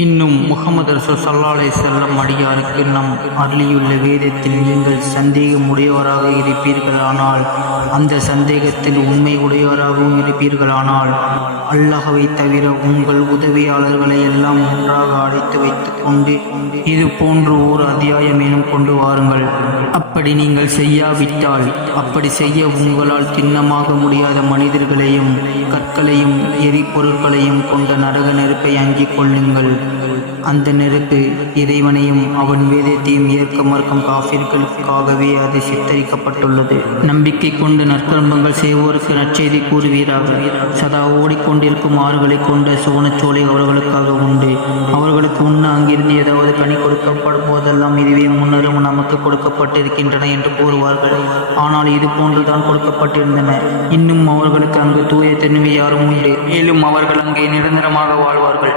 இன்னும் முஹம்மது ரசூல் ஸல்லல்லாஹு அலைஹி வஸல்லம் அடியாருக்கு நம் அருளியுள்ள வேதத்தில் நீங்கள் சந்தேகமுடையவராக இருப்பீர்களானால், அந்த சந்தேகத்தில் உண்மை உடையவராகவும் இருப்பீர்களானால், அல்லாஹ்வை தவிர உங்கள் உதவியாளர்களை எல்லாம் ஒன்றாக அழைத்து வைத்துக் கொண்டு இது போன்று ஓர் அத்தியாயமேனும் கொண்டு வாருங்கள். அப்படி நீங்கள் செய்யாவிட்டால், அப்படி செய்ய உங்களால் திண்ணமாக முடியாத மனிதர்களையும் கற்களையும் எரிபொருட்களையும் கொண்ட நரக நெருப்பை அங்கிக் கொள்ளுங்கள். அந்த நெருப்பு இறைவனையும் அவன் வேதத்தையும் ஏற்க மறுக்கும் காஃபிர்களுக்காகவே அது சித்தரிக்கப்பட்டுள்ளது. நம்பிக்கை கொண்டு நற்கர்மங்கள் செய்வோருக்கு நற்செய்தி கூறுவீராக. சதா ஓடிக்கொண்டிருக்கும் ஆறுகளை கொண்ட சுவனச்சோலை அவர்களுக்காக உண்டு. அவர்களுக்கு உண்ண அங்கிருந்து ஏதாவது கனி கொடுக்கப்படும் போதெல்லாம் இதுவே முன்னரும் நமக்கு கொடுக்கப்பட்டிருக்கின்றன என்று கூறுவார்கள். ஆனால் இது போன்றுதான் கொடுக்கப்பட்டிருந்தன. இன்னும் அவர்களுக்கு அங்கு தூய தன்மையாரும் உண்டு. மேலும் அவர்கள் அங்கே நிரந்தரமாக வாழ்வார்கள்.